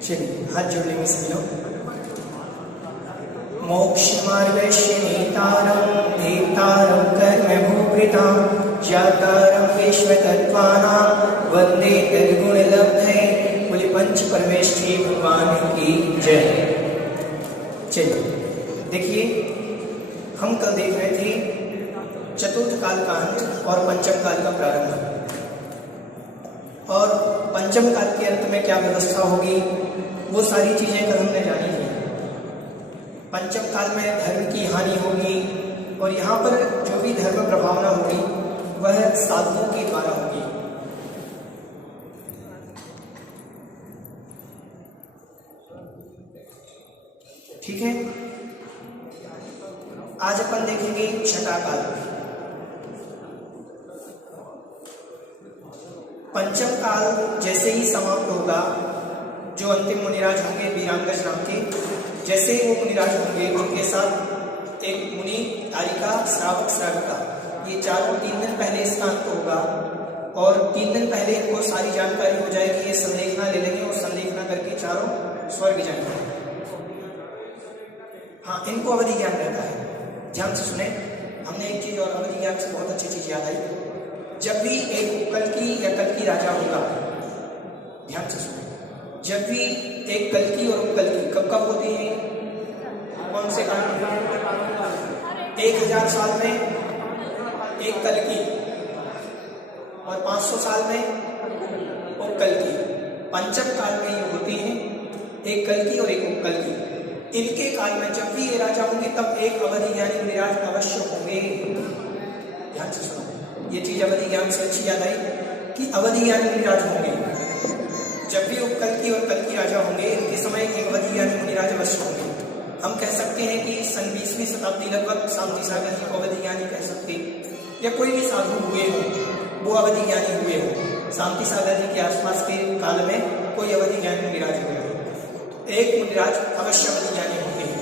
चलिए हाथ जोड़ लेंगे सभी लोग। मोक्ष मार्गस्य नेतारं देवतारं कर्मभूभृतां ज्ञातारं विश्वतत्त्वानां वन्दे तद्गुणलब्धये। बोले पंच परमेश्वरी भगवान की जय। चलिए देखिए, हम कल देख रहे थे चतुर्थ काल का अंत और पंचम काल का प्रारंभ, और पंचम काल के अंत में क्या व्यवस्था होगी वो सारी चीजें कल हमने जानी थी। पंचम काल में धर्म की हानि होगी, और यहाँ पर जो भी धर्म प्रभावना होगी वह साधुओं के द्वारा होगी। ठीक है, आज अपन देखेंगे छठा काल। पंचम काल जैसे ही समाप्त होगा, जो अंतिम मुनिराज होंगे वीरांगज नाम के, जैसे वो मुनिराज होंगे उनके साथ एक मुनि, तारिका, श्रावक, श्राविका, ये चारों 3 दिन पहले इसका अंत होगा, और 3 दिन पहले इनको सारी जानकारी हो जाएगी। ये संलेखना ले लेंगे और संलेखना करके चारों स्वर्ग जाएंगे। हाँ, इनको अवधि ज्ञान रहता है। ध्यान से सुने, हमने एक चीज और अवधि ज्ञान से बहुत अच्छी चीज याद आई। जब भी एक कल्कि या कल्कि राजा होगा, ध्यान से सुने, जब भी एक कल्कि और उपकल्कि कब कब होते हैं, कौन से काल में? 1000 साल में एक कल्कि और 500 साल में उपकल्कि। पंचम काल में ये होते हैं, एक कल्कि और एक उपकल्कि। इनके काल में जब भी ये राजा होंगे तब एक अवधि ज्ञानी विराज अवश्य होंगे। ध्यान से सुनो, ये चीज अवधि ज्ञान से अच्छी याद आई कि अवधि ज्ञानी मुनिराज होंगे। जब भी उपकल्कि और कल्कि राजा होंगे, इनके समय एक अवधि ज्ञानी मुनिराज अवश्य होंगे। हम कह सकते हैं कि सन 20वीं शताब्दी लगभग शांति सागर जी को अवधि ज्ञानी कह सकते, या कोई भी साधु हुए हो वो अवधि ज्ञानी हुए हो। शांति सागर जी के आसपास के काल में कोई अवधि ज्ञानी मुनिराज हुए हो, एक मुनिराज अवश्य अवधि ज्ञानी होते हैं।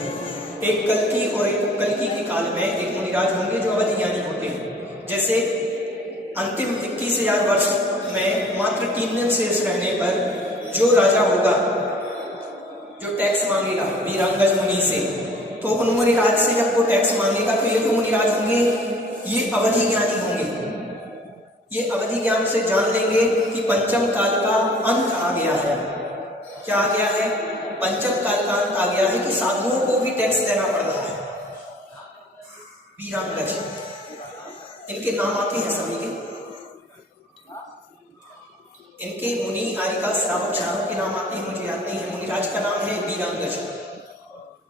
एक कल्कि और एक उपकल्कि के काल में एक मुनिराज होंगे जो अवधि ज्ञानी होते हैं। जैसे अंतिम 21,000 वर्ष में मात्र 3 दिन शेष रहने पर जो राजा होगा, जो टैक्स मांगेगा वीरांगज मुनि से, तो उन मुनिराज से जब वो टैक्स मांगेगा तो ये जो मुनिराज होंगे ये अवधि ज्ञानी होंगे। ये अवधि ज्ञान से जान लेंगे कि पंचम काल का अंत आ गया है। क्या आ गया है? पंचम काल का अंत आ गया है कि साधुओं को भी टैक्स देना पड़ रहा है। वीरांगज, इनके नाम आते हैं सभी के, इनके मुनि, आरिका, श्रावक, चारों के नाम आते हैं, मुझे याद नहीं है। मुनिराज का नाम है वीरांगज।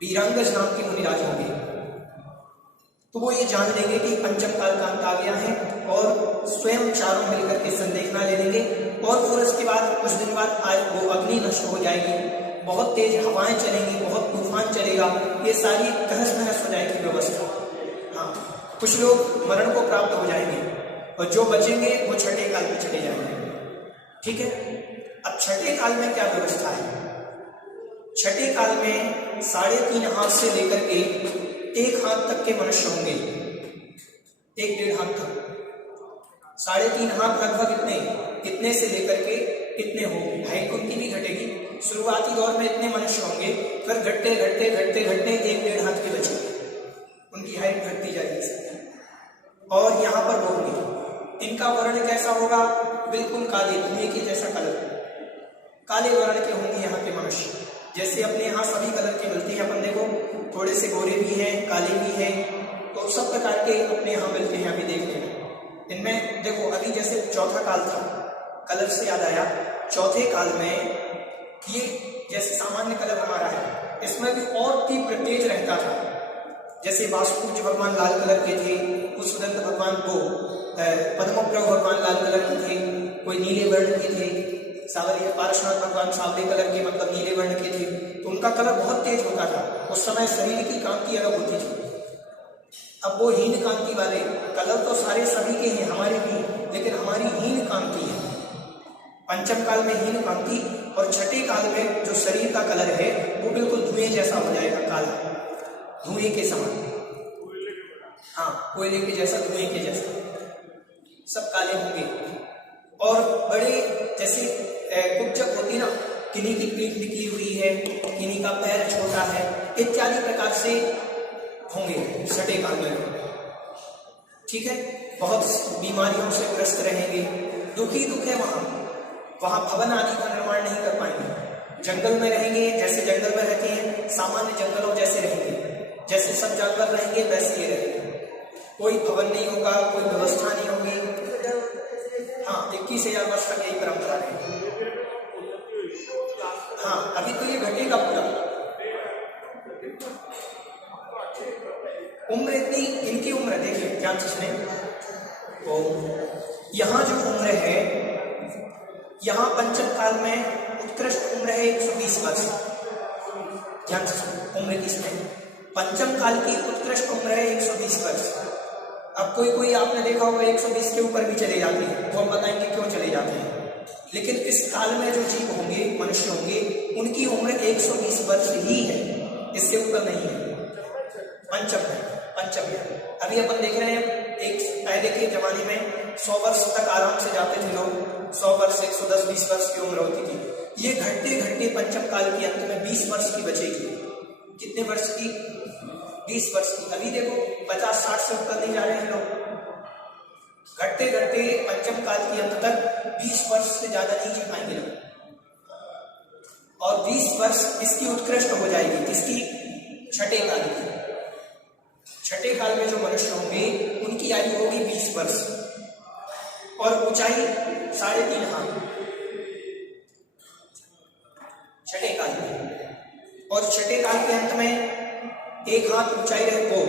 वीरांगज नाम के मुनिराज होंगे, तो वो ये जान लेंगे कि पंचम काल का अंत आ गया है, और स्वयं चारों मिलकर के संदेखना ले लेंगे। और फिर उसके बाद कुछ दिन बाद वो अग्नि नष्ट हो जाएगी, बहुत तेज हवाएं चलेंगी, बहुत तूफान चलेगा, ये सारी तहस नहस हो जाएगी व्यवस्था। हाँ, कुछ लोग मरण को प्राप्त हो जाएंगे, और जो बचेंगे वो छठे काल में चले जाएंगे। ठीक है, अब छठे काल में क्या व्यवस्था है? छठे काल में 3.5 हाथ से लेकर के 1 हाथ तक के मनुष्य होंगे। 1-1.5 हाथ तक, 3.5 हाथ लगभग इतने से लेकर के इतने होंगे। हाइट उनकी भी घटेगी। शुरुआती दौर में इतने मनुष्य होंगे, फिर घटते घटते घटते घटते 1-1.5 हाथ के बचेंगे, उनकी हाइट घटती जाएगी। और यहाँ पर वो होंगे, इनका वर्ण कैसा होगा? बिल्कुल काले, धुएं के जैसा कलर, काले वर्ण के होंगे यहाँ के मनुष्य। जैसे अपने यहाँ सभी कलर के मिलते हैं, अपन देखो थोड़े से गोरे भी हैं, काले भी हैं, तो सब प्रकार के अपने यहाँ मिलते हैं। अभी देख लेना इनमें, देखो अभी जैसे चौथा काल था, कलर से याद आया, चौथे काल में ये जैसे सामान्य कलर हमारा है, इसमें भी और तीव्र तेज रहता था। जैसे वासुपूज्य भगवान लाल कलर के थे, पुष्पदंत भगवान को पद्मप्रभ भगवान लाल कलर के थे, कोई नीले वर्ण के थे, सावरिया पारशुनाथ भगवान सावले कलर के, मतलब नीले वर्ण के थे, तो उनका कलर बहुत तेज होता था। उस समय शरीर की कांति अलग होती थी। अब वो हीन कांति वाले कलर तो सारे सभी के हैं, हमारे भी, लेकिन हमारी हीन कांति है। पंचम काल में हीन कांति, और छठे काल में जो शरीर का कलर है वो बिल्कुल धुएं जैसा हो जाएगा, काला, धुएं के समान। हाँ, कोयले के जैसा, धुएं के जैसा, सब काले होंगे। और बड़े जैसे कुब्जक होती ना, किन्हीं की पीठ निकली हुई है, किन्हीं का पैर छोटा है, इत्यादि प्रकार से होंगे छठे काल में। ठीक है, बहुत बीमारियों से ग्रस्त रहेंगे, दुखी दुख है वहां भवन आदि का निर्माण नहीं कर पाएंगे। जंगल में रहेंगे, जैसे जंगल में रहते हैं सामान्य जंगलों जैसे रहेंगे, जैसे सब जानवर रहेंगे वैसे ये रहेंगे। कोई भवन नहीं होगा, कोई व्यवस्था नहीं होगी। हाँ, 21,000 वर्ष तक यही परंपरा रहेगी। हाँ, अभी तो ये घटेगा पूरा। उम्र इतनी, इनकी उम्र देखिए ध्यान से सुने, तो यहाँ जो उम्र है, यहाँ पंचम काल में उत्कृष्ट उम्र है 120 वर्ष। ध्यान से सुने, उम्र किसमें, पंचम काल की उत्कृष्ट उम्र है 120 वर्ष। अब कोई आपने देखा होगा 120 के ऊपर भी चले जाते हैं, तो हम बताएंगे क्यों चले जाते हैं। लेकिन इस काल में जो जीव होंगे, मनुष्य होंगे, उनकी उम्र 120 वर्ष ही है, इससे ऊपर नहीं है। पंचम है। अभी अपन देख रहे हैं, एक पहले के जमाने में 100 वर्ष तक आराम से जाते थे लोग, 100 वर्ष 110-20 वर्ष की उम्र होती थी। ये घटते घटते पंचम काल के अंत में 20 वर्ष की बचेगी। कितने वर्ष की? 20 वर्ष की। अभी देखो 50-60 से ऊपर नहीं जा रहे हैं लोग। घटते घटते पंचम काल के अंत तक 20 वर्ष से ज्यादा नहीं जी पाएंगे लोग, और 20 वर्ष इसकी उत्कृष्ट हो जाएगी। किसकी? छठे काल की। छठे काल में जो मनुष्य होंगे उनकी आयु होगी 20 वर्ष और ऊंचाई 3.5 हाथ छठे काल में। और छठे काल के अंत में 1 हाथ ऊंचाई रहे वो,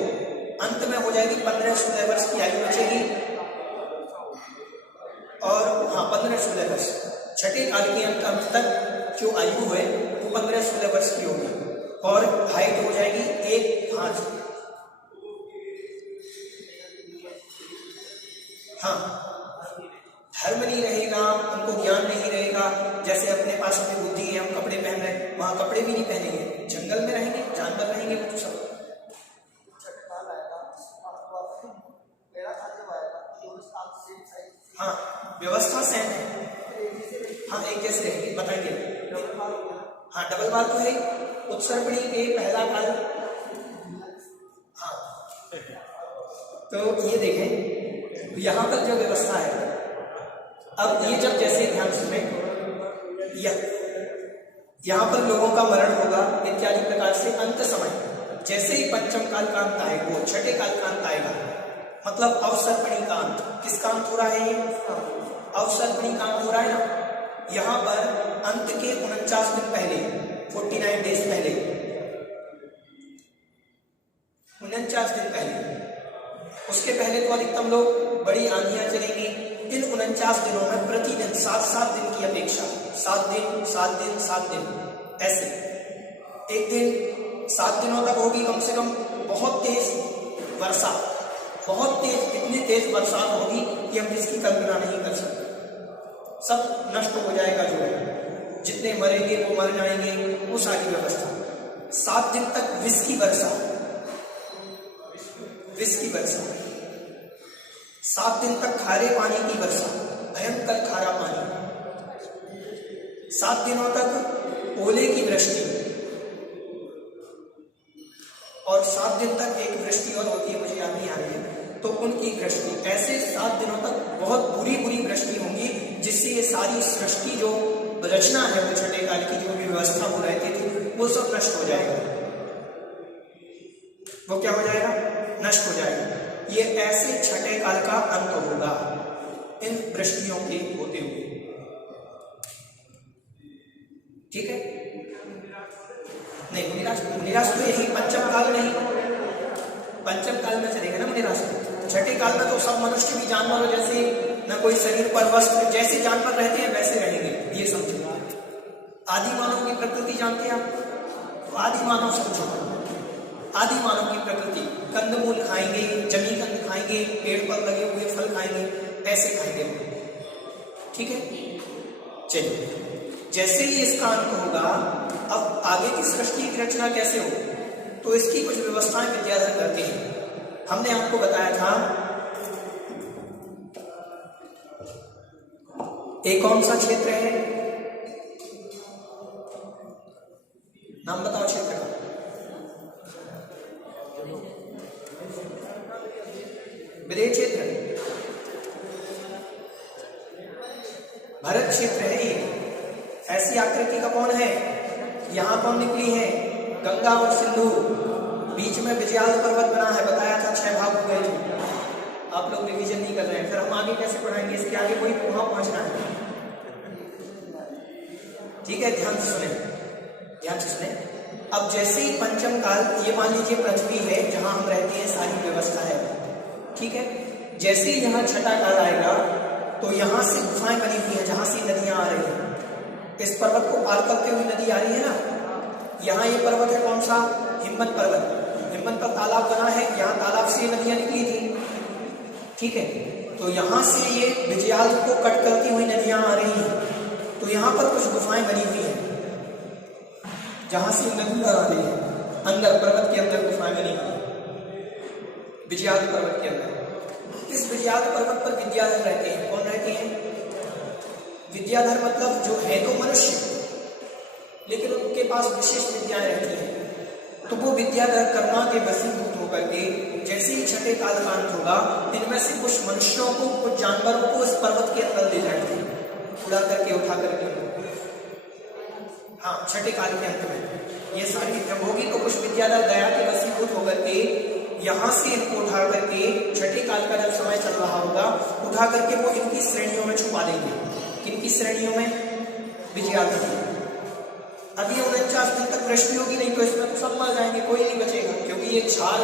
अंत में हो जाएगी 15-16 वर्ष की आयु बचेगी। और हाँ, 15-16 वर्ष छठे काल के अंत तक जो आयु है वो 15-16 वर्ष की होगी, और हाइट हो जाएगी 1 हाथ। हाँ, धर्म नहीं रहेगा, उनको ज्ञान नहीं रहेगा। जैसे अपने पास अपनी बुद्धि है, हम कपड़े पहन रहे हैं, वहां कपड़े भी नहीं पहनेंगे, जंगल में रहेंगे, जानवर रहेंगे, वो सब। हाँ, व्यवस्था सेम है। हाँ, एक जैसे रहेगी, बताएंगे। हाँ, डबल बार तो है। उत्सर्पणी के पहला काल। हाँ, तो ये देखें यहाँ पर जो व्यवस्था है, अब ये जब जैसे ध्यान सुने, यहाँ पर लोगों का मरण होगा इत्यादि प्रकार से अंत समय, जैसे ही पंचम काल का अंत आएगा, वो छठे काल का अंत आएगा, मतलब अवसर्पणी का अंत। किसका अंत हो रहा है? ये अवसर्पणी का अंत हो रहा है ना। यहाँ पर अंत के 49 दिन पहले, 49 डेज पहले, 49 दिन पहले, उसके पहले तो अधिकतम लोग बड़ी आंधियां चलेंगी। इन 49 दिनों में प्रतिदिन 7-7 दिन की अपेक्षा, 7 दिन 7 दिन 7 दिन, ऐसे एक दिन 7 दिनों तक होगी कम से कम बहुत तेज वर्षा, बहुत तेज, इतनी तेज बरसात होगी कि हम इसकी कल्पना नहीं कर सकते। सब नष्ट हो जाएगा, जो है जितने मरेंगे वो मर जाएंगे, वो सारी व्यवस्था। 7 दिन तक विष की वर्षा, 7 दिन तक खारे पानी की वर्षा, भयंकर खारा पानी। 7 दिनों तक ओले की वृष्टि, और 7 दिन तक एक वृष्टि और होती है, मुझे याद नहीं आ रही है, तो उनकी वृष्टि। ऐसे 7 दिनों तक बहुत बुरी वृष्टि होंगी, जिससे ये सारी सृष्टि जो रचना है, वो छठे काल की जो भी व्यवस्था हो रहती थी, वो सब नष्ट हो जाएगा। वो क्या हो जाएगा? नष्ट हो जाएगा। ये ऐसे छठे काल का अंत होगा इन वृष्टियों के होते हुए। ठीक है? नहीं, मुनिराज तो यही पंचम काल नहीं, पंचम काल में चलेगा ना मुनिराज। छठे काल में तो सब मनुष्य भी जानवर जैसे, न कोई शरीर पर वस्त्र, जैसे जानवर रहते हैं वैसे रहेंगे। ये समझो, आदि मानव की प्रकृति जानते हैं आप? आदि मानव समझो, आदि मानव की प्रकृति, कंदमूल खाएंगे, जमी कंद खाएंगे, पेड़ पर लगे हुए फल खाएंगे, ऐसे खाएंगे। ठीक है, चलिए, जैसे ही इसका अंत होगा, अब आगे की सृष्टि की रचना कैसे हो, तो इसकी कुछ व्यवस्थाएं विद्याधर करते हैं। हमने आपको बताया था, एक कौन सा क्षेत्र है? नाम बताओ क्षेत्र का। विदेह क्षेत्र, भरत क्षेत्र है ये। ऐसी आकृति का कौन है? यहाँ कौन निकली है? गंगा और सिंधु, बीच में विजयाल पर्वत बना है, बताया था 6 भाग हो गए थे। आप लोग रिवीजन नहीं कर रहे हैं, फिर हम आगे कैसे पढ़ाएंगे? इसके आगे कोई वहां पहुंचना है, ठीक है? ध्यान से सुने, ध्यान से सुने। अब जैसे ही पंचम काल, ये मान लीजिए पृथ्वी है जहां हम रहते हैं, सारी व्यवस्था है, ठीक है? जैसे ही यहाँ छठा काल आएगा तो यहाँ से गुफाएं बनी हुई है जहां से नदियां आ रही है। इस पर्वत को पार करते हुए नदी आ रही है ना। यहाँ ये पर्वत है कौन सा? हिम्मत पर्वत। हिम्मत पर तालाब बना है, यहाँ तालाब से नदियां निकली थी, ठीक है? तो यहाँ से ये विजयाल को कट करती हुई नदियां आ रही हैं। तो यहाँ पर कुछ गुफाएं बनी हुई हैं जहां से नदी आ रही है। अंदर पर्वत के अंदर गुफाएं बनी हुई है, विजयाल पर्वत के अंदर। इस विजयाल पर्वत पर विद्याधर रहते हैं। कौन रहते हैं? विद्याधर मतलब जो है तो मनुष्य, लेकिन उनके पास विशेष विद्याएं रहती हैं। तो वो विद्याधर कर्मा के वशीभूत होकर के जैसे ही छठे काल का अंत होगा, इनमें से कुछ मनुष्यों को, कुछ जानवरों को इस पर्वत के अंदर ले जाएंगे, उड़ा करके, उठा करके। हाँ, छठे काल के अंत में ये सारी जब होगी तो कुछ विद्याधर दया के वशीभूत होकर के यहाँ से इनको उठा करके, छठे काल का जब समय चल रहा होगा, उठा करके वो इनकी श्रेणियों में छुपा देंगे। किनकी श्रेणियों में? विजयाधर। अभी 49 दिन तक वृष्टि होगी नहीं तो इसमें तो सब मर जाएंगे, कोई नहीं बचेगा, क्योंकि ये क्षार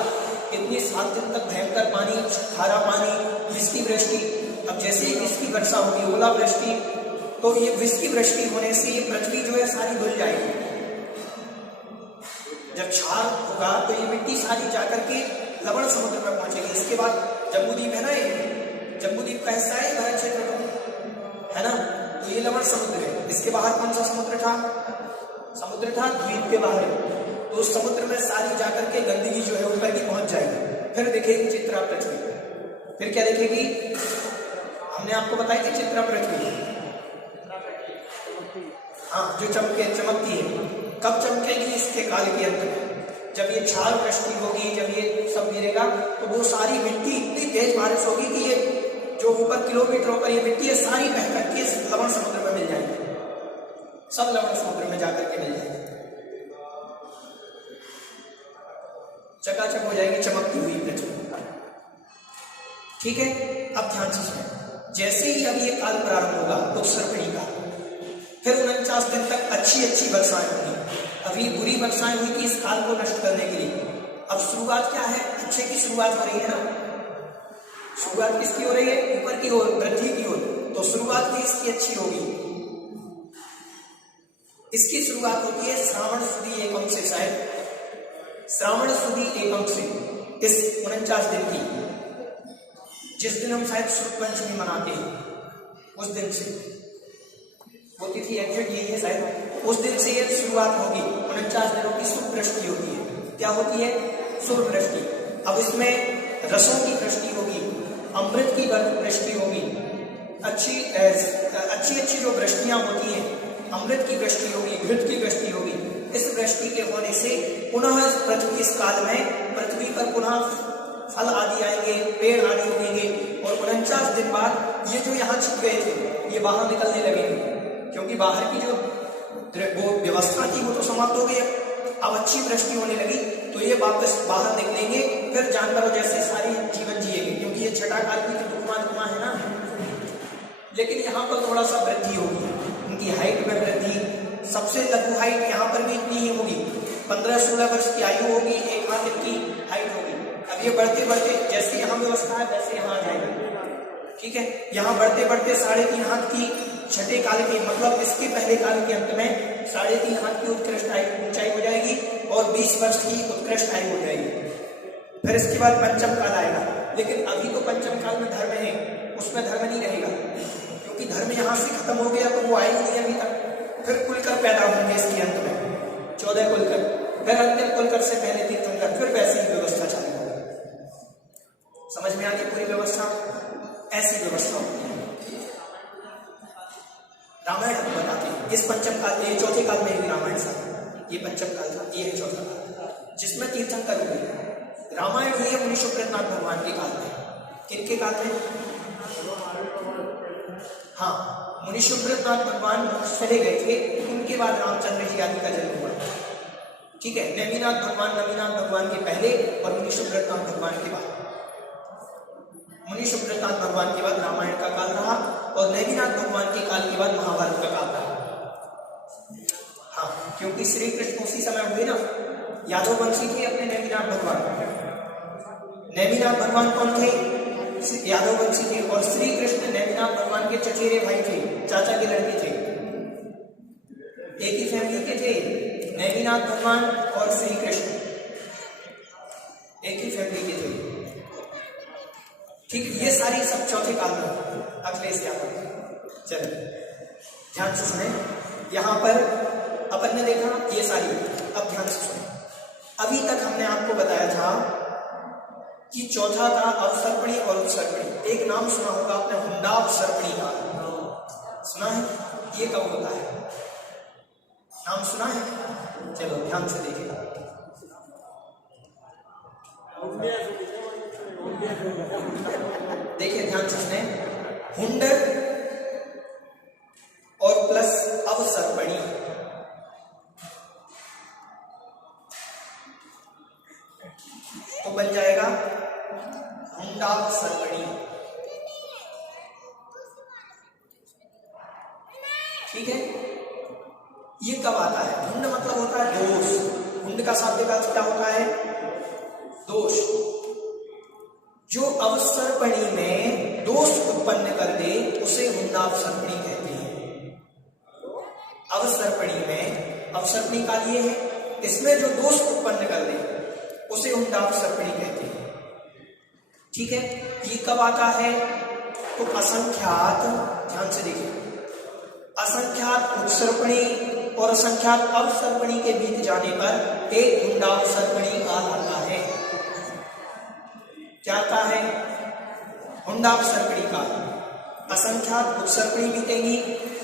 इतनी 7 दिन तक भयंकर पानी, खारा पानी, विष की वृष्टि। अब जैसे ही विष की वर्षा होगी, ओला वृष्टि, तो ये विष की वृष्टि होने से ये पृथ्वी जो है सारी धुल जाएगी। जब क्षार होगा तो ये मिट्टी सारी जाकर के लवण समुद्र में पहुंचेगी। इसके बाद जम्बूद्वीप है ना, ये जम्बूद्वीप का हिस्सा है भारत क्षेत्र में, है ना? तो ये लवण समुद्र है। इसके बाहर कौन सा समुद्र था? समुद्र था द्वीप के बाहर। तो उस समुद्र में सारी जाकर के गंदगी जो है ऊपर की पहुंच जाएगी। फिर दिखेगी चित्रा पृथ्वी। फिर क्या दिखेगी? हमने आपको बताई थी चित्रा पृथ्वी, हाँ, जो चमकती है। कब चमकेगी? इसके काल के अंत में, जब ये क्षार वृष्टि होगी, जब ये सब गिरेगा, तो वो सारी मिट्टी इतनी तेज बारिश होगी कि ये जो ऊपर किलोमीटरों पर ये मिट्टी है सारी बह करके लवण समुद्र में मिल जाएगी। सब लवण समुद्र में जाकर के मिल जाएगी, चकाचक हो जाएगी चमकती हुई पृथ्वी, ठीक है? अब ध्यान से सुनें। जैसे ही अब ये काल प्रारंभ होगा, उत्सर्पिणी का, फिर 49 दिन तक अच्छी वर्षाएं होंगी। अभी बुरी वर्षाएं हुई थी इस काल को नष्ट करने के लिए। अब शुरुआत क्या है? अच्छे की शुरुआत हो रही है ना। शुरुआत किसकी हो रही है? ऊपर की ओर, वृद्धि की ओर। तो शुरुआत भी इसकी अच्छी होगी। इसकी शुरुआत होती है श्रावण सुदी एकम से, शायद श्रावण सुदी एकम से, इस 49 दिन की, जिस दिन हम शायद शुक्ल पंचमी मनाते हैं, उस दिन से वो तिथि एग्जैक्ट यही है शायद। उस दिन से ये शुरुआत होगी। 49 दिनों की शुभ वृष्टि होती है। क्या होती है? शुभ वृष्टि। अब इसमें रसों की वृष्टि होगी, अमृत की वृष्टि होगी, अच्छी जो वृष्टियां होती हैं, अमृत की वृष्टि होगी, घृत की वृष्टि होगी। इस वृष्टि के होने से पुनः पृथ्वी, इस काल में पृथ्वी पर पुनः फल आदि आएंगे, पेड़ आदि उगेंगे, और 49 दिन बाद ये जो यहाँ छिप गए थे ये बाहर निकलने लगेंगे, क्योंकि बाहर की जो वो व्यवस्था थी वो तो समाप्त हो गई। अब अच्छी वृष्टि होने लगी तो ये वापस बाहर निकलेंगे, फिर जानवरों जैसे सारी जीवन जिएंगे, क्योंकि ये छठा काल की तो दुखमा है ना। लेकिन यहाँ पर थोड़ा सा वृद्धि होगी, उनकी हाइट में वृद्धि। सबसे लघु हाइट यहाँ पर भी इतनी ही होगी, 15-16 वर्ष की आयु होगी, 1 हाथ इनकी हाइट होगी। अब ये बढ़ते बढ़ते, जैसे यहाँ व्यवस्था है वैसे यहाँ आ जाएगा, ठीक है? यहाँ बढ़ते बढ़ते 3.5 हाथ की छठे काल के, मतलब इसके पहले काल के अंत में 3.5 हाथ की उत्कृष्ट ऊंचाई हो जाएगी और 20 वर्ष की उत्कृष्ट आयु हो जाएगी। फिर इसके बाद पंचम काल आएगा। लेकिन अभी तो पंचम काल में धर्म है, उसमें धर्म नहीं रहेगा, क्योंकि धर्म यहाँ से खत्म हो गया तो वो आएगी नहीं अभी तक। फिर कुलकर पैदा होंगे इसके अंत में, 14 कुलकर, फिर अंतिम कुलकर से पहले तीर्थंकर, फिर वैसी ही व्यवस्था चलेगी। समझ में आ गई पूरी व्यवस्था? ऐसी व्यवस्था होती है। रामायण बताते हैं इस पंचम काल में, ये चौथे काल में ही रामायण था, ये पंचम काल था। जिसमें तीर्थंकर हुए। रामायण हुई है मुनि सुब्रतनाथ भगवान के काल में। किनके काल में? हाँ, मुनि सुब्रतनाथ भगवान चले गए थे, उनके बाद रामचंद्र जी आदि का जन्म हुआ। ठीक है, नवीनाथ भगवान के पहले और मुनि सुब्रतनाथ भगवान के बाद। मुनि सुब्रतनाथ भगवान के बाद रामायण का काल रहा और नवीनाथ भगवान के काल के बाद महाभारत का काल रहा। हाँ, क्योंकि श्री कृष्ण उसी समय हुए ना, यादव वंशी थे अपने नवीनाथ भगवान। नवीनाथ भगवान कौन थे? यादव वंशी थे और श्री कृष्ण नवीनाथ भगवान के चचेरे भाई थे, चाचा के लड़के थे, एक ही फैमिली के थे। नवीनाथ भगवान और श्री कृष्ण एक ही फैमिली के थे। ठीक, ये सारी सब चौथे काल में अखिलेश यादव। चलो ध्यान से सुने, यहां पर अपन ने देखा ये सारी। अब ध्यान से सुने, अभी तक हमने आपको बताया था कि चौथा था अवसर्पणी और उत्सर्पणी। एक नाम सुना होगा आपने, हुंडावसर्पणी काल। सुना है? ये कब होता है? नाम सुना है? चलो ध्यान से देखिए। देखिए ध्यान से सुने, हुंड और प्लस अवसर्पणी, तो बन जाएगा हुंडावसर्पणी। ठीक है, ये कब आता है? हुंड मतलब होता है दोष। हुंड का शाब्दिक अर्थ क्या होता है? दोष। जो अवसर्पणी में दोष उत्पन्न कर दे उसे हुंडावसर्पणी कहते हैं। अवसर्पणी में, अवसर्पणी का ये है, इसमें जो दोष उत्पन्न कर दे उसे हुंडावसर्पणी कहते हैं। ठीक है, ये कब आता है? तो असंख्यात, ध्यान से देखिए, असंख्यात उत्सर्पणी और असंख्यात अवसर्पणी के बीत जाने पर एक हुंडावसर्पणी काल आता है। क्या आता है? हुंडावसर्पणी काल। असंख्यात उत्सर्पणी बीतेगी,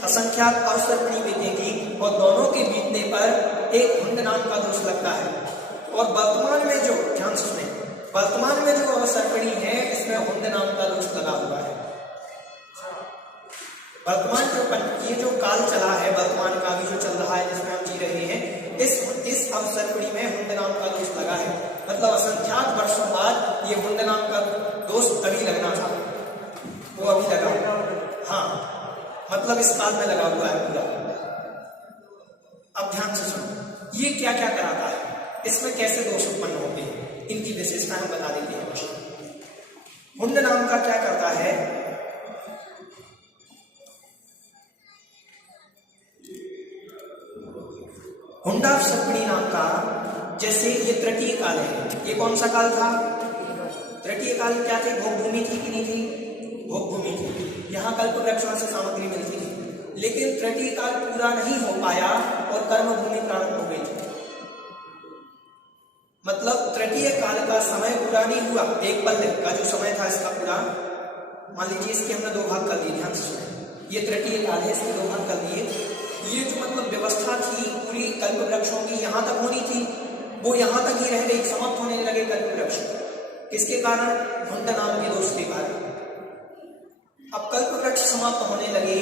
असंख्यात अवसर्पणी बीतेगी और दोनों के बीतने पर एक हुंड नाम का दोष लगता है। और वर्तमान में जो, ध्यान सुने, वर्तमान में जो अवसर्पणी है इसमें हुंड नाम का दोष लगा हुआ है। वर्तमान ये जो काल चला है, वर्तमान का भी जो चल रहा है जिसमें हम जी रहे हैं, इस अवसर्पणी में हुंड नाम का दोष लगा है। मतलब असंख्यात वर्षों बाद ये हुंड नाम का दोष अभी लगना था, वो अभी लगा। हाँ, मतलब इस काल में लगा हुआ है पूरा। अब ध्यान से सुनो, ये क्या क्या कराता है, इसमें कैसे दोष उत्पन्न होते हैं, इनकी विशेषता हम बता देते हैं कुछ। हुंड नाम का क्या करता है? हुंडावसर्पणी नाम का, जैसे ये तृतीय काल है, ये कौन सा काल था? तृतीय काल क्या थे? भोगभूमि थी कि नहीं थी? भोगभूमि थी। यहाँ कल्प वृक्षों से सामग्री मिलती थी, लेकिन तृतीय काल पूरा नहीं हो पाया और कर्मभूमि प्रारंभ हो गई थी। मतलब तृतीय काल का समय पूरा नहीं हुआ। एक पल का जो समय था इसका पूरा, मान लीजिए इसके हमने दो भाग कर दिए। ध्यान से सुने, ये तृतीय काल है, इसके दो भाग कर दिए। ये जो मतलब व्यवस्था थी पूरी कल्प वृक्षों की, यहां तक होनी थी, वो यहां तक ही रह गई, समाप्त होने लगे कल्प वृक्ष। किसके कारण? हुंड नाम के दोष के कारण। अब कल्प वृक्ष समाप्त होने लगे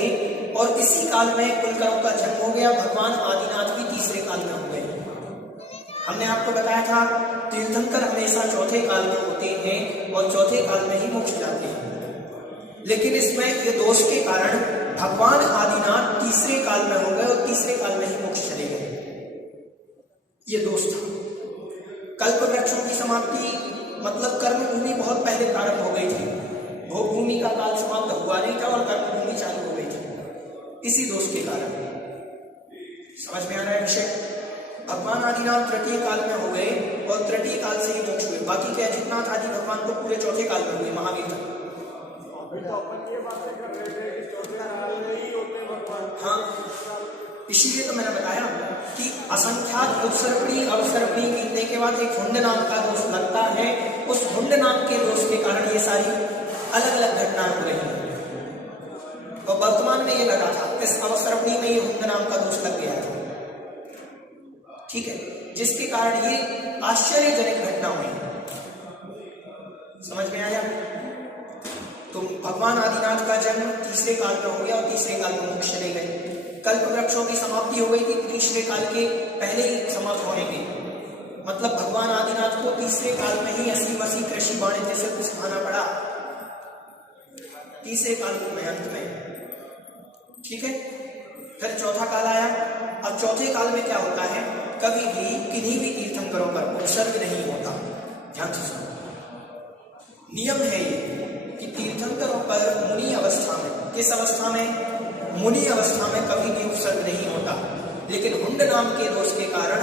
और इसी काल में कुलकर्म का जन्म हो गया। भगवान आदिनाथ भी तीसरे काल में हो गए। हमने आपको बताया था तीर्थंकर हमेशा चौथे काल में होते हैं और चौथे काल में ही मोक्ष जाते हैं, लेकिन इसमें ये दोष के कारण भगवान आदिनाथ तीसरे काल में हो गए और तीसरे काल में ही मोक्ष चले गए। ये दोष था। कल्प वृक्षों की समाप्ति मतलब कर्म भूमि बहुत पहले प्रारंभ हो गई थी, भोग भूमि का काल समाप्त हुआ नहीं था और कर्म भूमि चालू हो गई थी, इसी दोष के कारण। समझ में आ रहा है विषय? भगवान आदिनाथ तृतीय काल में हो गए और तृतीय काल से ही मोक्ष हुए। बाकी के अजितनाथ आदि भगवान को पूरे चौथे काल में हुए, महावीर तक। हाँ, इसीलिए तो मैंने बताया कि असंख्यात उत्सर्पणी अवसर्पणी बीतने के बाद एक हुंड नाम का दोष लगता है। उस हुंड नाम के दोष के कारण ये सारी अलग अलग घटनाएं हो रही हैं और वर्तमान में ये लगा था, इस अवसर्पणी में ये हुंड नाम का दोष लग गया था। ठीक है, जिसके कारण ये आश्चर्यजनक घटना हुई। समझ में आया? तो भगवान आदिनाथ का जन्म तीसरे काल में हो गया और तीसरे काल में मोक्ष चले गए। कल्प वृक्षों की समाप्ति हो गई थी तीसरे काल के पहले ही समाप्त होने की, मतलब भगवान आदिनाथ को तीसरे काल में ही 80 कृषि वाणिज्य से कुछ खाना पड़ा, तीसरे काल में अंत में। ठीक है, फिर चौथा काल आया। अब चौथे काल में क्या होता है, कभी भी किन्हीं भी तीर्थंकरों पर उपसर्ग नहीं होता। ध्यान से सुनो, नियम है ये कि तीर्थंकरों पर मुनि अवस्था में, किस अवस्था में, मुनि अवस्था में कभी भी उपसर्ग नहीं होता। लेकिन हुंड नाम के दोष के कारण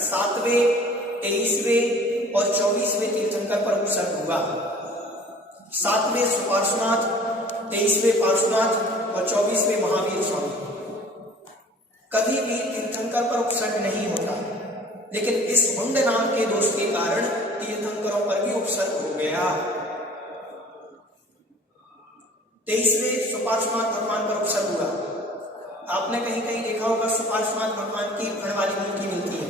7वें, 23वें और 24वें तीर्थंकर पर उपसर्ग हुआ। 7वें सुपार्श्वनाथ, 23वें पार्श्वनाथ और 24वें महावीर स्वामी, कभी भी तीर्थंकर पर उपसर्ग नहीं होता। लेकिन इस हुंड नाम के दोष के कारण तीर्थंकरों पर भी उपसर्ग हो गया। 23वें सुपार्श्वनाथ भगवान पर उपसर्ग हुआ। आपने कहीं कहीं देखा होगा सुपार्श्वनाथ भगवान की फण वाली मूर्ति मिलती है,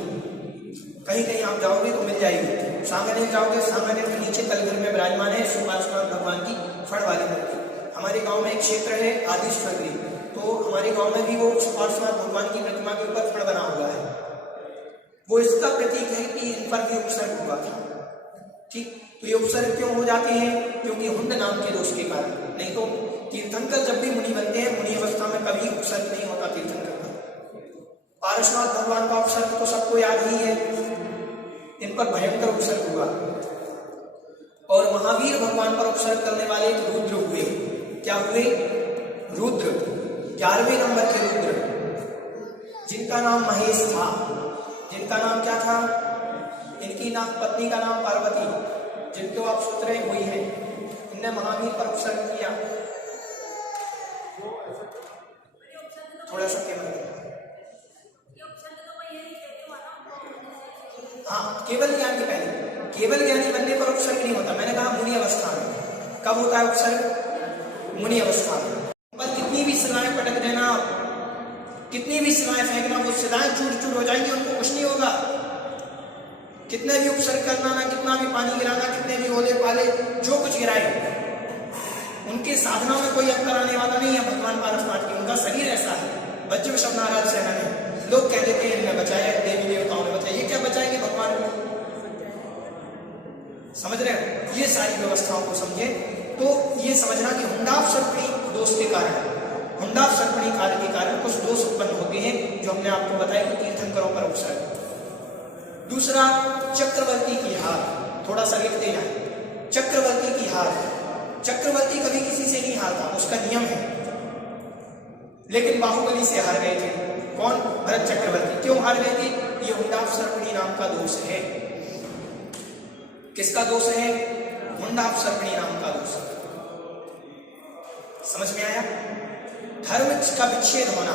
कहीं कहीं आप जाओगे तो मिल जाएगी। सांगनेर जाओगे, सांगनेर में नीचे तलघर में विराजमान है सुपार्श्वनाथ भगवान की फण वाली मूर्ति। हमारे गांव में एक क्षेत्र है आदिश्वरी, तो हमारे गांव में भी वो सुपार्श्वनाथ भगवान की प्रतिमा के ऊपर फण बना हुआ है। वो इसका प्रतीक है कि इन पर भी उपसर्ग हुआ था। ठीक, तो ये उपसर्ग क्यों हो जाते हैं, क्योंकि हुंड नाम के दोष के कारण। नहीं तो तीर्थंकर जब भी मुनि बनते हैं, मुनि अवस्था में कभी उपसर्ग नहीं होता तीर्थंकर का। पार्श्वनाथ भगवान का उपसर्ग तो सबको याद ही है, इन पर भयंकर उपसर्ग हुआ। और महावीर भगवान पर उपसर्ग करने वाले रुद्र हुए। क्या हुए? रुद्र, 11वें नंबर के रुद्र, जिनका नाम महेश था। जिनका नाम क्या था? इनकी नाम, पत्नी का नाम पार्वती, जिनको आप सोच रहे हुई है, इनने महावीर पर उपसर्ग किया। थोड़ा सा केवल, हाँ, केवल ज्ञान के पहले, केवल ज्ञानी बनने पर उपसर्ग नहीं होता। मैंने कहा मुनि अवस्था में। कब होता है उपसर्ग? मुनि अवस्था में। पर कितनी भी शिलाएं पटक देना, कितनी भी शिलाएं फेंकना, वो शिलाएं चूर चूर हो जाएंगी, उनको कुछ नहीं होगा। कितने भी उपसर्ग करना ना, कितना भी पानी गिराना, कितने भी ओले पाले, जो कुछ गिराए, उनके साधना में कोई अंतर आने वाला नहीं है। भगवान पारसनाथ की, उनका शरीर ऐसा है। बच्चे सब नाराज सहना है, लोग कह देते हैं इन्हें बचाया, देवी देवताओं ने बचाया, ये क्या बचाएंगे भगवान को? समझ रहे हो? ये सारी व्यवस्थाओं को समझे तो ये समझना कि हुंडाफ सर्पणी दोष के कारण, हुंडाफ सर्पणी काल के कारण कुछ दोष उत्पन्न होते हैं, जो हमने आपको बताया कि तीर्थंकरों पर उपसर्ग। दूसरा, चक्रवर्ती की हार, थोड़ा सा लिखते जाए। चक्रवर्ती की हार, चक्रवर्ती कभी किसी से नहीं हारता, उसका नियम है। लेकिन बाहुबली से हार गए थे। कौन? भरत चक्रवर्ती। क्यों हार गए थे? ये हुंडाफ सर्पणी नाम का दोष है। किसका दोष है? हुंडाफ सर्पणी नाम का दोष। समझ में आया? धर्म का विच्छेद होना।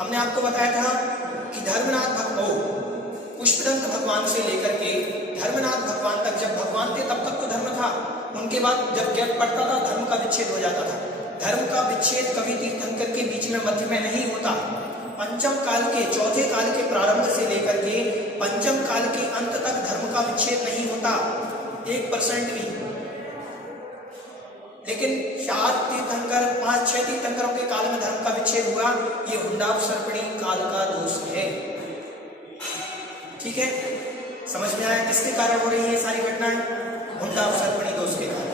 हमने आपको बताया था कि धर्मनाथ भगवान, पुष्पदंत भगवान से लेकर के धर्मनाथ भगवान तक, जब भगवान थे तब तक तो धर्म था, उनके बाद जब गैप पड़ता था धर्म का विच्छेद हो जाता था। धर्म का विच्छेद कभी तीर्थंकर के बीच में, मध्य में नहीं होता। पंचम काल के, चौथे काल के प्रारंभ से लेकर के पंचम काल के अंत तक धर्म का विच्छेद नहीं होता, 1% भी। लेकिन 4 तीर्थंकर, 5-6 तीर्थंकरों के काल में धर्म का विच्छेद हुआ। ये हुंडाफ सर्पणी काल का दोष है। ठीक है, समझ में आया किसके कारण हो रही है सारी घटनाएं? हुंडाफ सर्पणी दोष के कारण।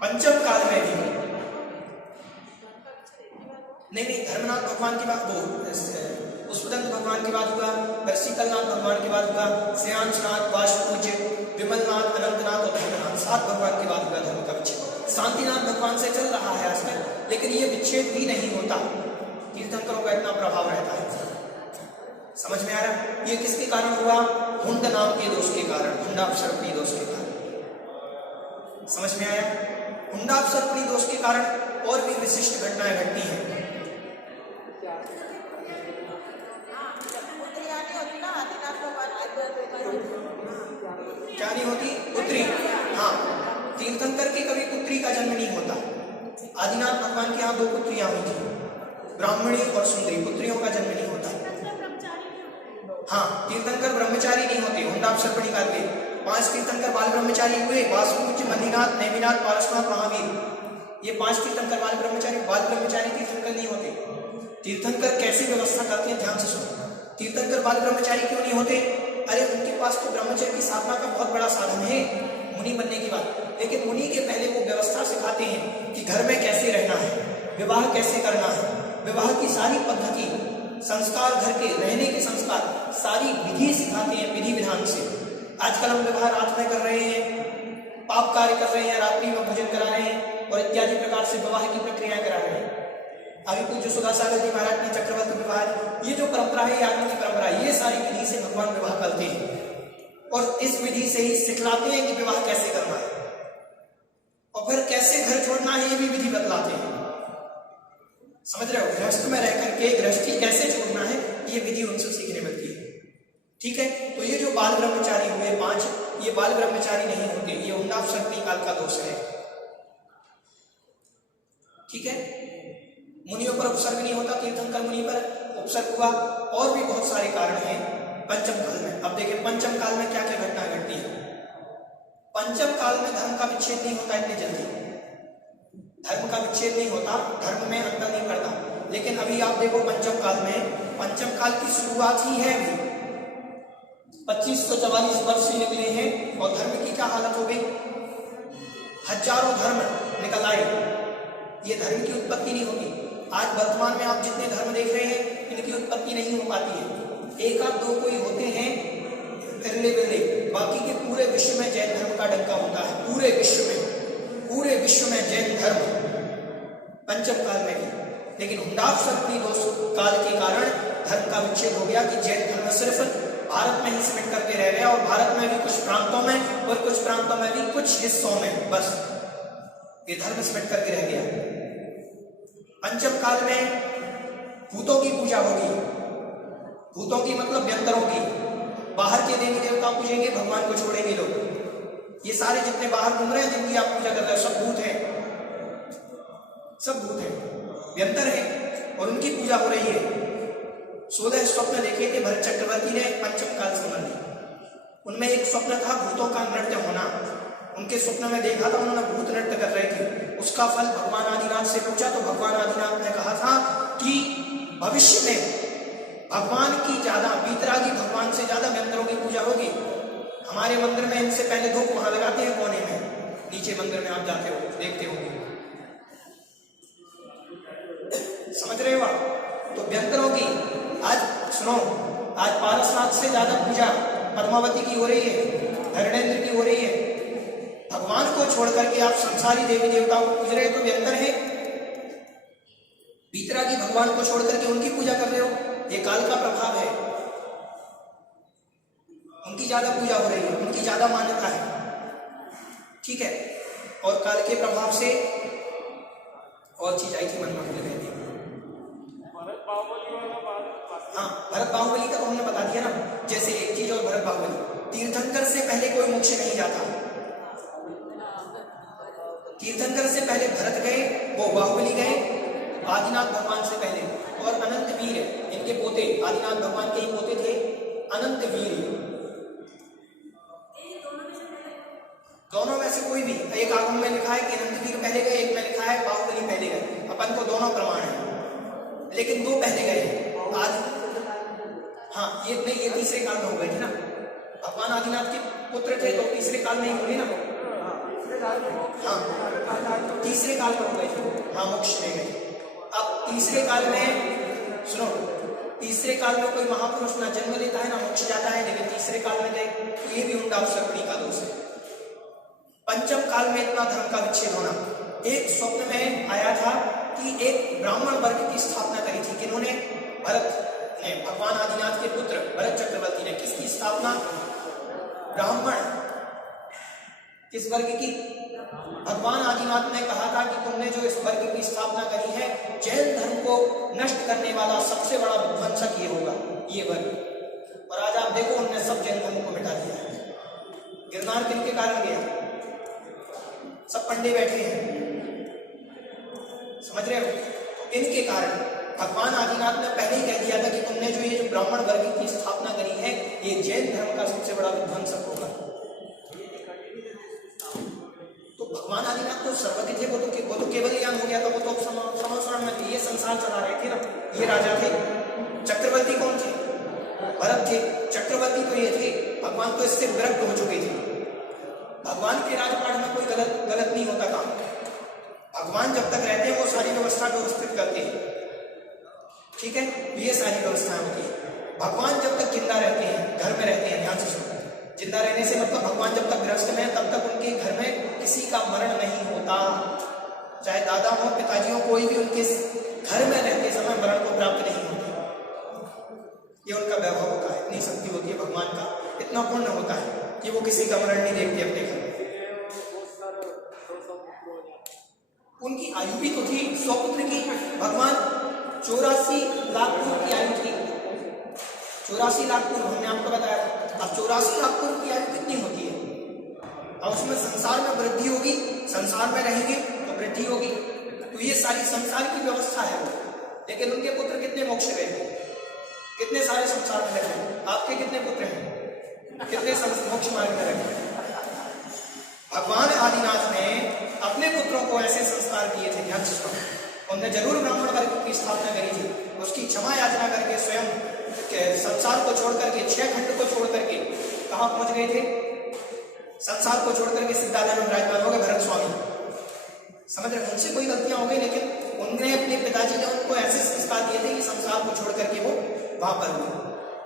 पंचम काल में भी नहीं, धर्मनाथ भगवान की बात, पुष्पदंत भगवान की बात हुआ, शीतलनाथ भगवान की बात हुआ, श्रेयांशनाथ, वाशुपूज्य, विमलनाथ, अनंतनाथ और धर्मनाथ, 7 भगवान की बात हुआ धर्म का विच्छेद। शांतिनाथ भगवान से चल रहा है आज तक, लेकिन ये विच्छेद भी नहीं होता। तीर्थंकरों का इतना प्रभाव रहता है। समझ में आ रहा है? ये किसके कारण हुआ? हुंड नाम के दोष के कारण, हुंडाफ सर्पणी दोष के कारण। समझ में आया? हुंडाफ सर्पणी दोष के कारण और भी विशिष्ट घटनाएं घटती हैं। क्या नहीं होती? पुत्री। हाँ, तीर्थंकर के कभी पुत्री का जन्म नहीं होता। आदिनाथ भगवान के यहाँ 2 पुत्रियां हुई थी, ब्राह्मणी और सुंदरी। पुत्रियों का जन्म नहीं होता। हाँ, तीर्थंकर ब्रह्मचारी नहीं होते, हुंडाप सर्पणी काल के 5 तीर्थंकर बाल ब्रह्मचारी हुए, वासुपूज्य, मणिनाथ, नेमिनाथ, पारसनाथ, महावीर। ये 5 तीर्थंकर बाल ब्रह्मचारी तीर्थंकर नहीं होते। तीर्थंकर कैसे व्यवस्था करते हैं, ध्यान से सुनो। तीर्थंकर बाल ब्रह्मचारी क्यों नहीं होते? अरे उनके पास तो ब्रह्मचर्य की साधना का बहुत बड़ा साधन है मुनि बनने की बात, लेकिन मुनि के पहले वो व्यवस्था सिखाते हैं कि घर में कैसे रहना है, विवाह कैसे करना है, विवाह की सारी पद्धति, संस्कार, घर के रहने के संस्कार, सारी विधि सिखाते हैं विधि विधान से। आजकल हम विवाह रात में कर रहे हैं, पाप कार्य कर रहे हैं, रात्रि में भोजन करा रहे हैं और इत्यादि प्रकार से विवाह की प्रक्रिया करा रहे हैं। अभी पूज्य सुधा सागर जी महाराज ने चक्रवर्ती विवाह, ये जो परंपरा है, याग्निक की परंपरा, ये सारी विधि से भगवान विवाह करते हैं और इस विधि से ही सिखलाते हैं कि विवाह कैसे करना है और फिर कैसे घर छोड़ना है, ये भी विधि बतलाते हैं। समझ रहे हो? गृहस्थ में रह करके गृहस्थी कैसे छोड़ना है, ये विधि उनसे सीखने मिलती है। ठीक है, तो ये जो बाल ब्रह्मचारी हुए 5, ये बाल ब्रह्मचारी नहीं होते, ये हुंडाप सर्पणी काल का दोष है। ठीक है, मुनियों पर उपसर्ग नहीं होता, तीर्थंकर मुनि पर उपसर्ग हुआ। और भी बहुत सारे कारण हैं पंचम काल में। अब देखिए पंचम काल में क्या क्या घटना घटती है। पंचम काल में धर्म का विच्छेद नहीं होता इतने जल्दी, धर्म का विच्छेद नहीं होता, धर्म में अंतर नहीं पड़ता। लेकिन अभी आप देखो पंचम काल में, पंचम काल की शुरुआत ही है अभी, 2544 वर्ष से निकले हैं और धर्म की क्या हालत हो गई, हजारों धर्म निकल आए। ये धर्म की उत्पत्ति नहीं होगी। आज वर्तमान में आप जितने धर्म देख रहे हैं, इनकी उत्पत्ति नहीं हो पाती है। एक आध दो कोई होते हैं तिरले बिरले, बाकी के पूरे विश्व में जैन धर्म का डंका होता है। पूरे विश्व में जैन धर्म पंचम काल में भी। लेकिन हुंडाप सर्पणी दोष काल के कारण धर्म का विच्छेद हो गया कि जैन धर्म सिर्फ भारत में ही सिमट करके रह गया और भारत में भी कुछ प्रांतों में और कुछ प्रांतों में भी कुछ हिस्सों में बस ये धर्म सिमट करके रह गया। पंचम काल में भूतों की पूजा होगी, भूतों की मतलब व्यंतरों की। बाहर के देवी देवता पूजेंगे, भगवान को छोड़ेंगे लोग। ये सारे जितने बाहर घूम रहे हैं, जिनकी आप पूजा कर रहे हो, सब भूत हैं, सब भूत हैं, व्यंतर हैं और उनकी पूजा हो रही है। 16 स्वप्न देखे थे भरत चक्रवर्ती ने पंचम काल संबंधी। उनमें एक स्वप्न था भूतों का नृत्य होना। उनके स्वप्न में देखा था उन्होंने भूत नृत्य कर रहे थे। उसका फल भगवान आदिनाथ से पूछा तो भगवान आदिनाथ ने कहा था कि भविष्य में भगवान की ज्यादा, बीतरागी भगवान से ज्यादा व्यंतरों की पूजा होगी। हमारे मंदिर में इनसे पहले धूप वहां लगाते हैं कोने में, नीचे मंदिर में आप जाते हो, देखते होंगे। समझ रहे हो आप? तो व्यंतरों की आज सुनो, आज पारसनाथ से ज्यादा पूजा पद्मावती की हो रही है, धरणेन्द्र की हो रही है। भगवान को छोड़ करके आप संसारी देवी देवताओं को पूज रहे हो तो व्यंतर है। बीतरागी भगवान को छोड़ करके उनकी पूजा कर रहे हो, ये काल का प्रभाव है। उनकी ज्यादा पूजा हो रही है, उनकी ज्यादा मान्यता है। ठीक है, और काल के प्रभाव से और चीज आई थी मन में, हाँ भरत बाहुबली का तो हमने बता दिया ना। जैसे एक चीज और भरत बाहुबली, तीर्थंकर से पहले कोई मोक्ष नहीं जाता। तीर्थंकर से पहले भरत गए, वो बाहुबली गए, आदिनाथ भगवान से पहले, और अनंत वीर इनके पोते, आदिनाथ भगवान के ही पोते थे अनंत वीर। दोनों में से कोई भी, एक आगम में लिखा है कि अनंत वीर पहले गए, एक में लिखा है बाहुबली पहले गए। अपन को दोनों प्रमाण है, लेकिन दो पहले गए। हाँ ये नहीं, ये तीसरे काल में हो गए थे ना। भगवान आदिनाथ के पुत्र थे तो तीसरे काल में ही होंगे ना। हाँ तीसरे काल में हो गए थे, हाँ मोक्ष ले गए। अब तीसरे काल में सुनो, तीसरे काल में कोई महापुरुष ना जन्म लेता है ना मोक्ष जाता है, लेकिन तीसरे काल में गए, ये भी हुंडाप सर्पणी का दोष है। पंचम काल में इतना धर्म का विच्छेद होना। एक स्वप्न में आया था कि एक ब्राह्मण वर्ग की स्थापना करी थी। किन्होंने? भरत ने, भगवान आदिनाथ के पुत्र भरत चक्रवर्ती ने। किसकी स्थापना? ब्राह्मण। किस वर्ग की? भगवान आदिनाथ ने कहा था कि तुमने जो इस वर्ग की स्थापना करी है, जैन धर्म को नष्ट करने वाला सबसे बड़ा विध्वंसक ये होगा, ये वर्ग। और आज आप देखो उन्होंने सब जैन धर्म को मिटा दिया है। गिरनार किनके कारण गया? सब पंडे बैठे हैं, समझ रहे हो? तो इनके कारण भगवान आदिनाथ ने पहले ही कह दिया था कि तुमने जो ये ब्राह्मण वर्ग की स्थापना करी है, ये जैन धर्म का सबसे बड़ा विध्वंसक होगा। तो भगवान आदिनाथ तो सर्वज्ञ थे, वो तो केवल ज्ञान हो गया था, वो तो समझ में ये संसार चला रहे थे ना, ये राजा थे। चक्रवर्ती कौन थे? भरत थे। चक्रवर्ती तो ये थे, भगवान तो इससे विरक्त हो चुके थे। भगवान के राजपाट में कोई गलत नहीं होता काम। भगवान जब तक रहते हैं वो सारी व्यवस्था व्यवस्थित करते हैं, ठीक है, ये सारी व्यवस्थाएं होती है। भगवान जब तक जिंदा रहते हैं, घर में रहते हैं, ध्यान से सुनो, जिंदा रहने से मतलब भगवान जब तक गृहस्थ में तब तक उनके घर में किसी का मरण नहीं होता, चाहे दादा हो पिताजी हो, कोई भी उनके घर में रहते समय मरण को प्राप्त नहीं होता। ये उनका वैभव होता है, इतनी शक्ति होती है भगवान का, इतना पुण्य होता है कि वो किसी का मरण नहीं देखते अपने घर में। उनकी आयु भी तो थी 100 पुत्र की। भगवान 84 लाख पूर्व की आयु थी, 84 लाख पूर्व हमने आपको बताया था। अब 84 लाख पूर्व की आयु कितनी होती है? अब उसमें संसार में वृद्धि होगी, संसार में रहेंगे तो वृद्धि होगी, तो ये सारी संसार की व्यवस्था है। लेकिन उनके पुत्र कितने मोक्ष गए, कितने सारे संसार में रहे? आपके कितने पुत्र हैं, कितने मोक्ष मार्ग में रहे? भगवान आदिनाथ ने अपने पुत्रों को ऐसे संस्कार दिए थे, ध्यान से सुनो। उन्होंने जरूर ब्राह्मण वर्ग की स्थापना करी थी, उसकी क्षमा याचना करके स्वयं संसार को छोड़ करके, 6 खंड को छोड़ करके कहाँ पहुंच गए थे? संसार को छोड़ करके सिद्धालय में विराजमान हो गए भरत स्वामी। समझ रहे, उनसे कोई गलतियां हो गई, लेकिन उनने अपने पिताजी ने उनको ऐसे संस्कार दिए थे कि संसार को छोड़ करके वो वहां पर हुए,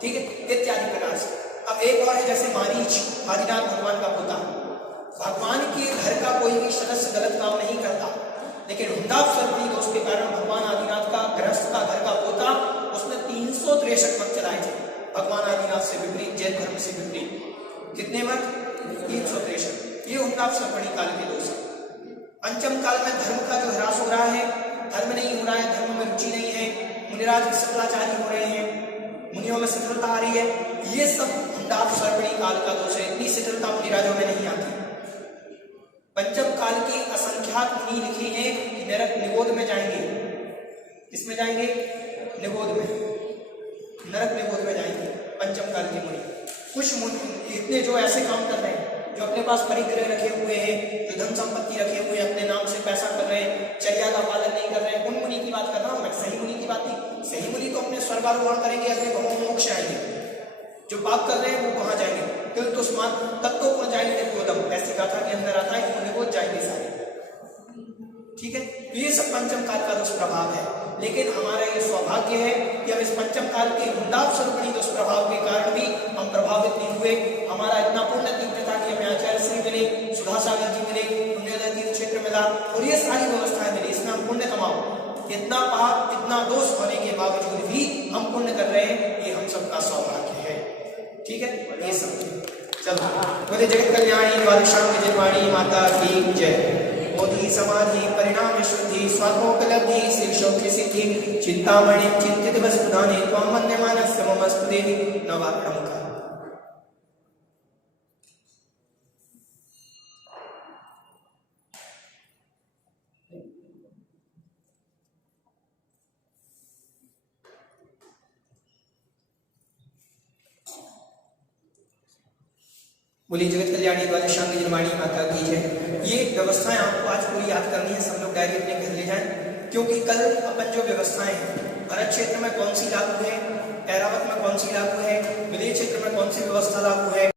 ठीक है, इत्यादि प्रकार से। अब एक और है, जैसे मारीच, आदिनाथ भगवान का पोता। भगवान के घर का कोई भी सदस्य गलत काम नहीं करता, लेकिन हुंडाफसर्पणी दोष के कारण भगवान आदिनाथ का गृहस्थ का घर का पोता, उसने 363 मत चलाए थे भगवान आदिनाथ से विपरीत, जैन धर्म से विपरीत। कितने मत? 363। ये हुंडाफसर्पणी काल के दोष है। पंचम काल में धर्म का जो ह्रास हो रहा है, धर्म नहीं हो रहा है, धर्म में रुचि नहीं है, मुनिराज विशलाचारी हो रहे हैं, मुनियों में शिथिलता आ रही है, ये सब हुंडाफसर्पणी काल का दोष है। इतनी शिथिलता मुनिराजों में नहीं आती। पंचम काल के असंख्यात मुनि लिखे हैं कि नरक निगोद में जाएंगे। किसमें जाएंगे? निगोद में, नरक निगोद में जाएंगे पंचम काल के मुनि। कुछ मुनि इतने जो ऐसे काम कर रहे हैं, जो अपने पास परिग्रह रखे हुए हैं, जो धन संपत्ति रखे हुए हैं, अपने नाम से पैसा कर रहे हैं, चर्या का पालन नहीं कर रहे हैं, उन मुनि की बात कर रहा हूं मैं, सही मुनि की बात नहीं। सही मुनि तो अपने स्वर्गारोहण करेंगे, अगले भवों में मोक्ष आएंगे। जो पाप कर रहे हैं वो कहाँ जाएंगे? तिलतुष्मात् तत्तो पहुंच जाएंगे निर्गोदम, ऐसी गाथा के अंदर आता है कि उन्हें वो जाएंगे सारे, ठीक है। तो ये सब पंचम काल का दुष्प्रभाव है, लेकिन हमारा ये सौभाग्य है कि हम इस पंचम काल के हुंडाफसर्पणी दुष्प्रभाव के कारण भी हम प्रभावित नहीं हुए। हमारा इतना पुण्य तीव्र था कि हमें आचार्य श्री मिले, सुधासागर जी मिले, पुण्योदय तीर्थ क्षेत्र मिला, और ये सारी व्यवस्थाएं मिली, इसमें हम पुण्य कमाओ। इतना पाप, इतना दोष होने के बावजूद भी हम पुण्य कर रहे हैं, ये हम सबका सौभाग्य है, ठीक है। ये सब चलो, बोले जगत कल्याणी द्वादशांग निर्वाणी माता की जय। बोधि समाधि परिणाम शुद्धि स्वात्मोपलब्धि शीर्षोक्ति सिद्धि चिंतामणि चिंतित वस्तुदाने त्वं मन्यमानस्य ममस्तु देहि नवाक्रमका। बोली जगत कल्याणी द्वादशांग निर्वाणी माता की जय। ये व्यवस्थाएं आपको आज पूरी याद करनी है, सब लोग डायरी अपने घर ले जाएं, क्योंकि कल अपन जो व्यवस्थाएं हैं, भरत क्षेत्र में कौन सी लागू है, ऐरावत में कौन सी लागू है, विलेय क्षेत्र में कौन सी व्यवस्था लागू है,